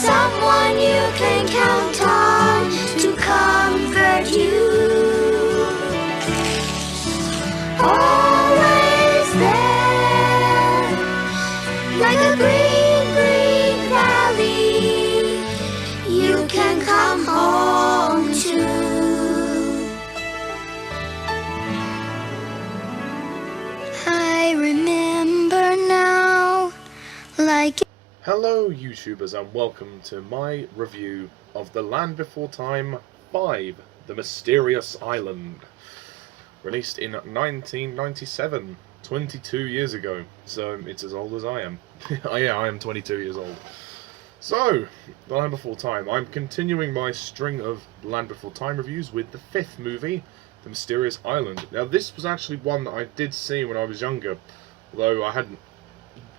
someone you can count on to comfort you. Always there, like a green, green valley, you can come home to. I remember now, like... Hello YouTubers and welcome to my review of The Land Before Time 5, The Mysterious Island. Released in 1997, 22 years ago, so it's as old as I am. Oh yeah, I am 22 years old. So, The Land Before Time. I'm continuing my string of Land Before Time reviews with the 5th movie, The Mysterious Island. Now this was actually one that I did see when I was younger, although I hadn't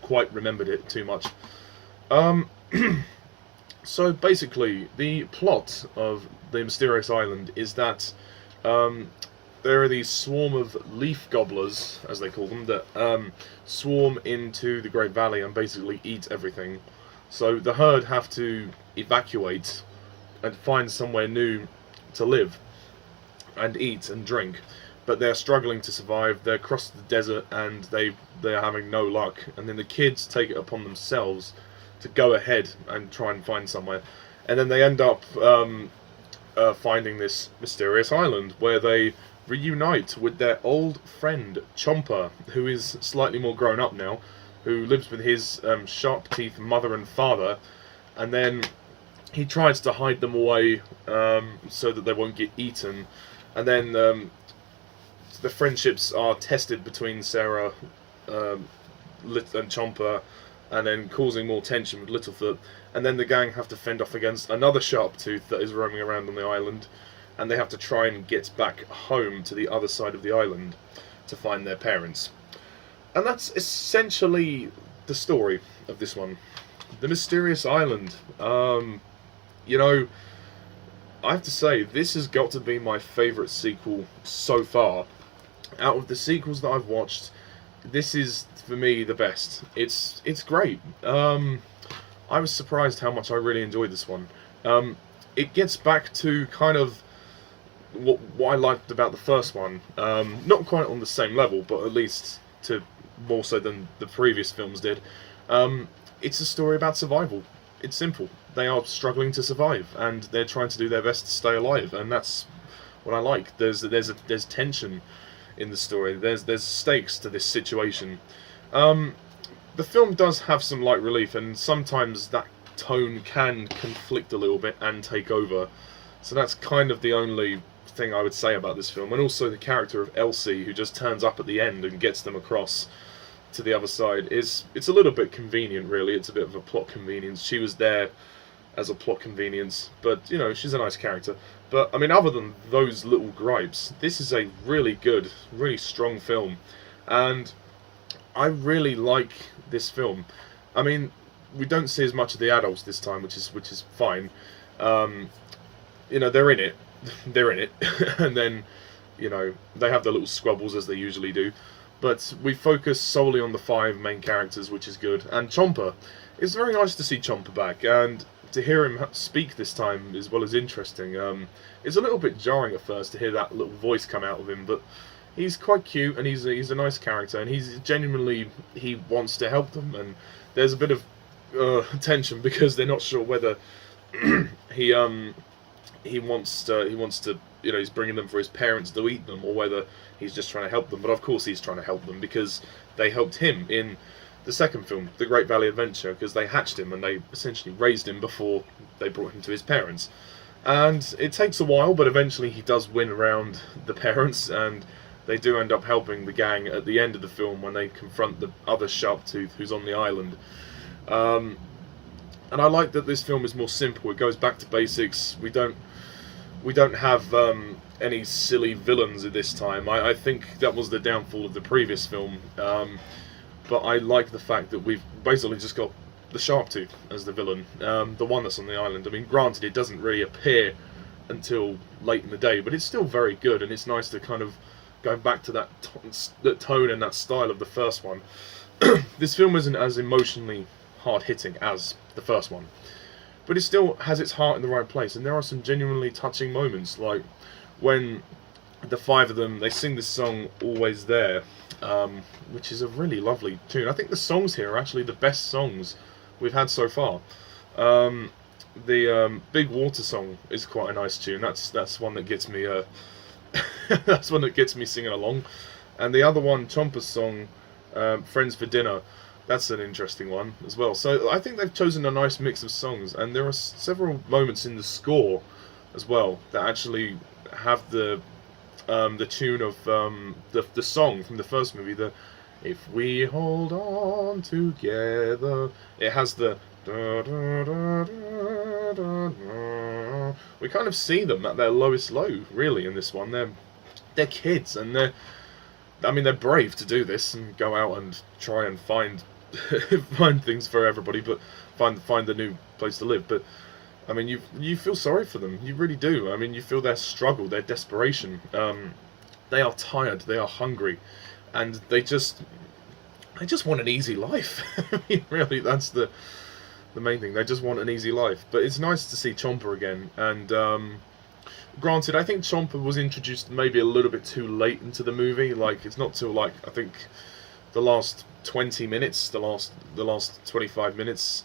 quite remembered it too much. So basically, the plot of The Mysterious Island is that there are these swarm of leaf gobblers, as they call them, that swarm into the Great Valley and basically eat everything. So the herd have to evacuate and find somewhere new to live and eat and drink. But they're struggling to survive. They're across the desert and they're having no luck. And then the kids take it upon themselves to go ahead and try and find somewhere. And then they end up finding this mysterious island where they reunite with their old friend Chomper, who is slightly more grown up now, who lives with his sharp-teethed mother and father, and then he tries to hide them away so that they won't get eaten. And then the friendships are tested between Sarah and Chomper, and then causing more tension with Littlefoot. And then the gang have to fend off against another Sharptooth that is roaming around on the island, and they have to try and get back home to the other side of the island to find their parents. And that's essentially the story of this one. The Mysterious Island. You know, I have to say, this has got to be my favourite sequel so far. Out of the sequels that I've watched, this is, for me, the best. It's great. I was surprised how much I really enjoyed this one. It gets back to kind of what I liked about the first one. Not quite on the same level, but at least to more so than the previous films did. It's a story about survival. It's simple. They are struggling to survive, and they're trying to do their best to stay alive, and that's what I like. There's tension in the story. There's stakes to this situation. The film does have some light relief, and sometimes that tone can conflict a little bit and take over. So that's kind of the only thing I would say about this film. And also the character of Elsie, who just turns up at the end and gets them across to the other side, it's a little bit convenient, really. It's a bit of a plot convenience. She was there as a plot convenience, but, you know, she's a nice character. But, I mean, other than those little gripes, this is a really good, really strong film. And I really like this film. I mean, we don't see as much of the adults this time, which is fine. You know, they're in it. They're in it. And then, you know, they have their little squabbles as they usually do. But we focus solely on the 5 main characters, which is good. And Chomper. It's very nice to see Chomper back, and to hear him speak this time as well as interesting. It's a little bit jarring at first to hear that little voice come out of him, but he's quite cute, and he's a nice character, and he's genuinely, he wants to help them. And there's a bit of tension because they're not sure whether he wants to, you know, he's bringing them for his parents to eat them, or whether he's just trying to help them. But of course he's trying to help them because they helped him in the second film, The Great Valley Adventure, because they hatched him and they essentially raised him before they brought him to his parents. And it takes a while, but eventually he does win around the parents, and they do end up helping the gang at the end of the film when they confront the other Sharptooth who's on the island. And I like that this film is more simple. It goes back to basics. We don't have any silly villains at this time. I think that was the downfall of the previous film. But I like the fact that we've basically just got the Sharptooth as the villain, the one that's on the island. I mean, granted, it doesn't really appear until late in the day, but it's still very good, and it's nice to kind of go back to that tone and that style of the first one. This film isn't as emotionally hard-hitting as the first one, but it still has its heart in the right place. And there are some genuinely touching moments, like when the five of them, they sing this song "Always There," which is a really lovely tune. I think the songs here are actually the best songs we've had so far. The Big Water song is quite a nice tune. That's one that gets me that's one that gets me singing along. And the other one, Chompa's song, "Friends for Dinner," that's an interesting one as well. So I think they've chosen a nice mix of songs, and there are several moments in the score as well that actually have the tune of the song from the first movie. The "If we hold on together," it has the da, da, da, da, da, da. We kind of see them at their lowest low, really, in this one. They're kids, and they're brave to do this and go out and try and find find things for everybody, but find the new place to live. But I mean, you feel sorry for them. You really do. I mean, you feel their struggle, their desperation. They are tired. They are hungry, and they just want an easy life. I mean, really, that's the main thing. They just want an easy life. But it's nice to see Chomper again. And granted, I think Chomper was introduced maybe a little bit too late into the movie. Like, it's not till, like, I think the last 20 minutes, the last 25 minutes,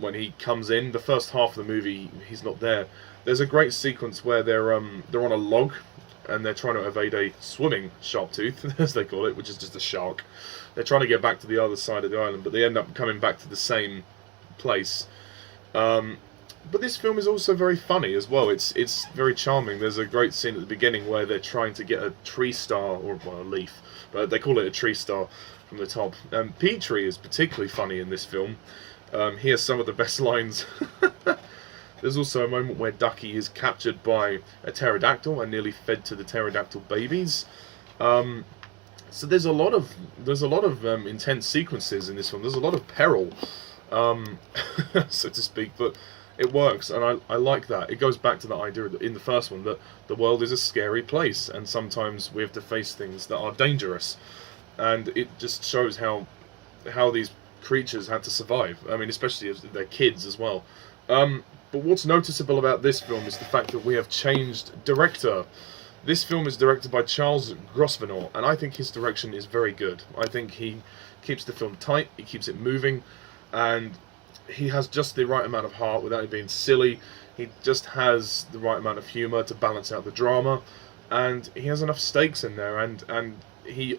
when he comes in. The first half of the movie, he's not there. There's a great sequence where they're on a log, and they're trying to evade a swimming shark tooth, as they call it, which is just a shark. They're trying to get back to the other side of the island, but they end up coming back to the same place. But this film is also very funny as well. It's very charming. There's a great scene at the beginning where they're trying to get a tree star, or well, a leaf, but they call it a tree star from the top. Petrie is particularly funny in this film. He has some of the best lines. There's also a moment where Ducky is captured by a pterodactyl and nearly fed to the pterodactyl babies. So there's a lot of intense sequences in this film. There's a lot of peril, so to speak, but it works, and I like that. It goes back to the idea in the first one that the world is a scary place, and sometimes we have to face things that are dangerous, and it just shows how these creatures had to survive. I mean, especially as they're kids as well. But what's noticeable about this film is the fact that we have changed director. This film is directed by Charles Grosvenor, and I think his direction is very good. I think he keeps the film tight, he keeps it moving, and he has just the right amount of heart without it being silly. He just has the right amount of humour to balance out the drama, and he has enough stakes in there, and he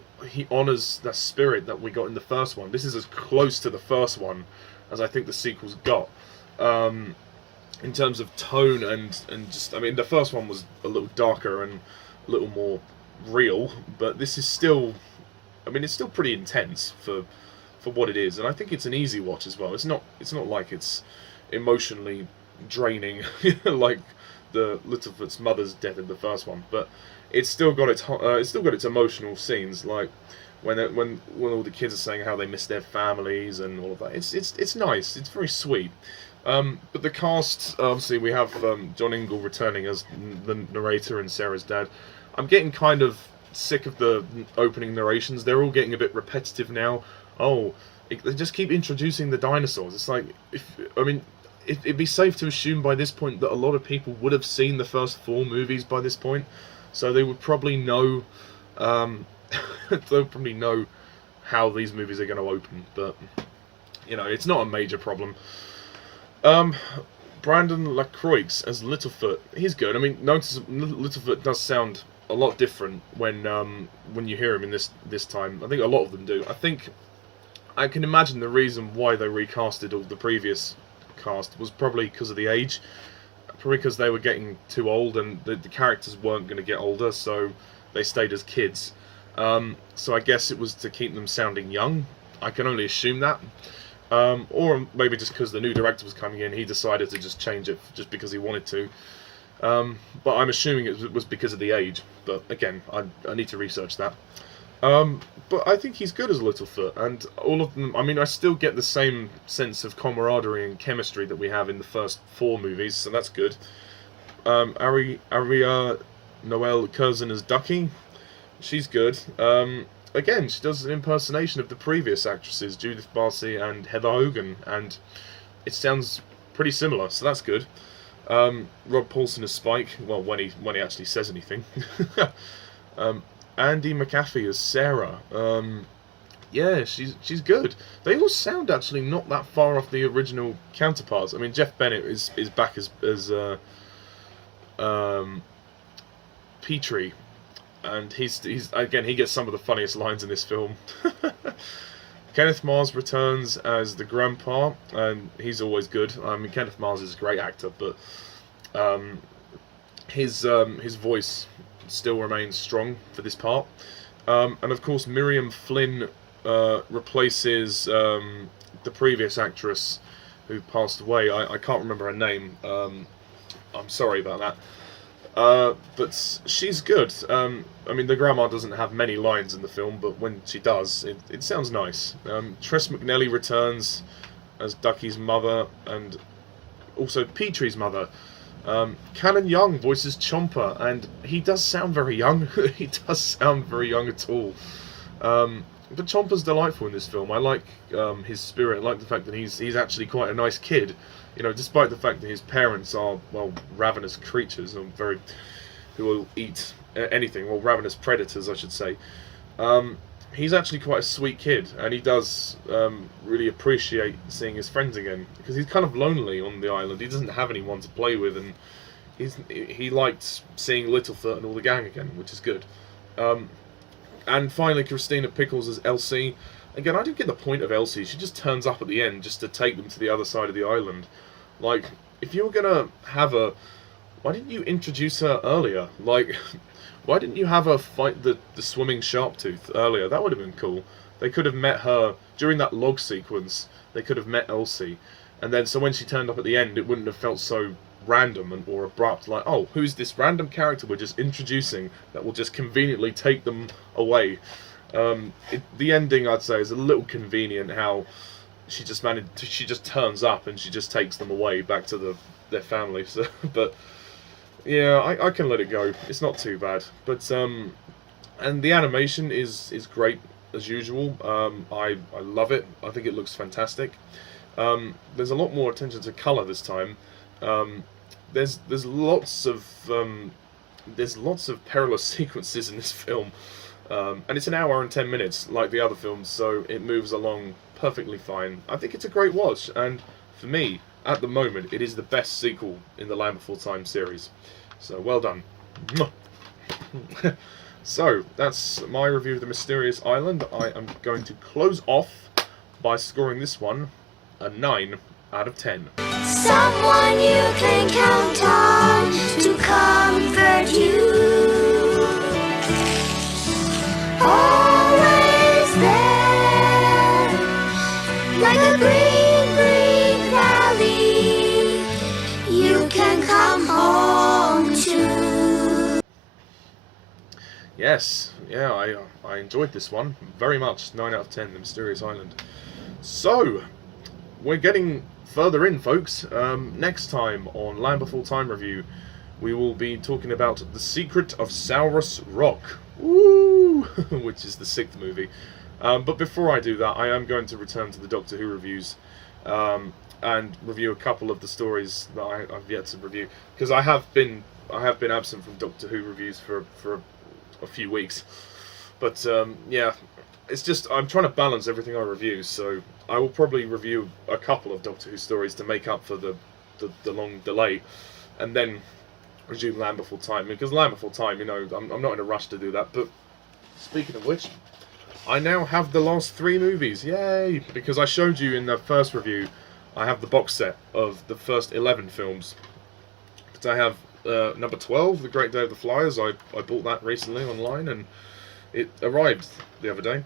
honours the spirit that we got in the first one. This is as close to the first one as I think the sequels got. In terms of tone and just, I mean, the first one was a little darker and a little more real, but this is still, I mean, it's still pretty intense for what it is, and I think it's an easy watch as well. It's not like it's emotionally draining like the Littlefoot's mother's death in the first one, but it's still got its emotional scenes, like when all the kids are saying how they miss their families and all of that. It's nice. It's very sweet. But the cast, obviously, we have John Ingle returning as the narrator and Sarah's dad. I'm getting kind of sick of the opening narrations. They're all getting a bit repetitive now. They just keep introducing the dinosaurs. It's like, it'd be safe to assume by this point that a lot of people would have seen the first 4 movies by this point, so they would probably know. They'll probably know how these movies are going to open, but it's not a major problem. Brandon Lacroix as Littlefoot, he's good. I mean, notice Littlefoot does sound a lot different when you hear him in this time. I think a lot of them do. I can imagine the reason why they recasted all the previous cast was probably because of the age. Probably because they were getting too old and the characters weren't going to get older, so they stayed as kids. So I guess it was to keep them sounding young. I can only assume that. Or maybe just because the new director was coming in, he decided to just change it just because he wanted to. But I'm assuming it was because of the age. But again, I need to research that. But I think he's good as Littlefoot, and all of them. I mean, I still get the same sense of camaraderie and chemistry that we have in the first 4 movies, so that's good. Aria Noelle Curzon as Ducky, she's good. Again, she does an impersonation of the previous actresses, Judith Barcy and Heather Hogan, and it sounds pretty similar, so that's good. Rob Paulsen as Spike, well, when he actually says anything. Anndi McAfee as Sarah. Yeah, she's good. They all sound actually not that far off the original counterparts. I mean, Jeff Bennett is back as Petrie, and he's again, he gets some of the funniest lines in this film. Kenneth Mars returns as the grandpa, and he's always good. I mean, Kenneth Mars is a great actor, but his voice still remains strong for this part. And of course, Miriam Flynn replaces the previous actress who passed away. I can't remember her name. I'm sorry about that. But she's good. I mean, the grandma doesn't have many lines in the film, but when she does, it sounds nice. Tress MacNellie returns as Ducky's mother, and also Petrie's mother. Callan Young voices Chomper, and he does sound very young. He does sound very young at all. But Chomper's delightful in this film. I like his spirit. I like the fact that he's actually quite a nice kid. You know, despite the fact that his parents are, well, ravenous creatures, and who will eat anything, well, ravenous predators, I should say. He's actually quite a sweet kid, and he does really appreciate seeing his friends again, because he's kind of lonely on the island. He doesn't have anyone to play with, and he liked seeing Littlefoot and all the gang again, which is good. And finally, Christina Pickles as Elsie. Again, I don't get the point of Elsie. She just turns up at the end just to take them to the other side of the island. Like, if you were gonna have a... Why didn't you introduce her earlier? Like, why didn't you have her fight the swimming Sharptooth earlier? That would have been cool. They could have met her during that log sequence. They could have met Elsie. And then, so when she turned up at the end, it wouldn't have felt so random or abrupt. Like, oh, who's this random character we're just introducing that will just conveniently take them away? The ending, I'd say, is a little convenient. How she just turns up and she just takes them away back to their family. So, but yeah, I can let it go. It's not too bad. But and the animation is great as usual. I love it. I think it looks fantastic. There's a lot more attention to colour this time. There's lots of perilous sequences in this film. And it's an hour and 10 minutes like the other films, so it moves along perfectly fine. I think it's a great watch, and for me, at the moment, it is the best sequel in the Land Before Time series. So, well done. So, that's my review of The Mysterious Island. I am going to close off by scoring this one a 9 out of 10. Someone you can count on to comfort you. Always there, like a green, green valley, you can come home to. Yes, yeah, I enjoyed this one very much. 9 out of 10, The Mysterious Island. So, we're getting further in, folks. Next time on Land Before Time review, we will be talking about The Secret of Saurus Rock. Woo! Which is the 6th movie. But before I do that, I am going to return to the Doctor Who reviews and review a couple of the stories that I've yet to review, because I have been absent from Doctor Who reviews for a few weeks. But yeah, it's just I'm trying to balance everything I review, so I will probably review a couple of Doctor Who stories to make up for the long delay, and then resume Land Before Time, because Land Before Time, you know, I'm not in a rush to do that. But speaking of which, I now have the last 3 movies, yay! Because I showed you in the first review, I have the box set of the first 11 films. But I have number 12, The Great Day of the Flyers. I bought that recently online, and it arrived the other day.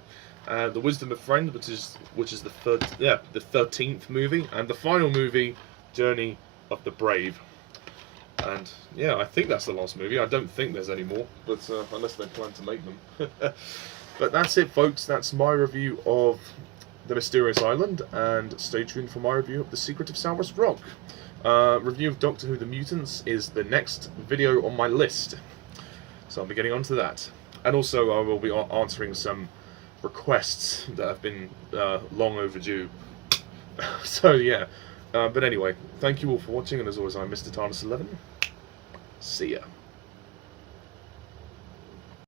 The Wisdom of Friend, which is the 13th movie, and the final movie, Journey of the Brave. And yeah, I think that's the last movie. I don't think there's any more, but unless they plan to make them. But that's it, folks. That's my review of The Mysterious Island, and stay tuned for my review of The Secret of Saurus Rock. Review of Doctor Who The Mutants is the next video on my list, so I'll be getting onto that. And also I will be answering some requests that have been long overdue. So yeah, But anyway, thank you all for watching, and as always, I'm Mr. Tarnus11. See ya.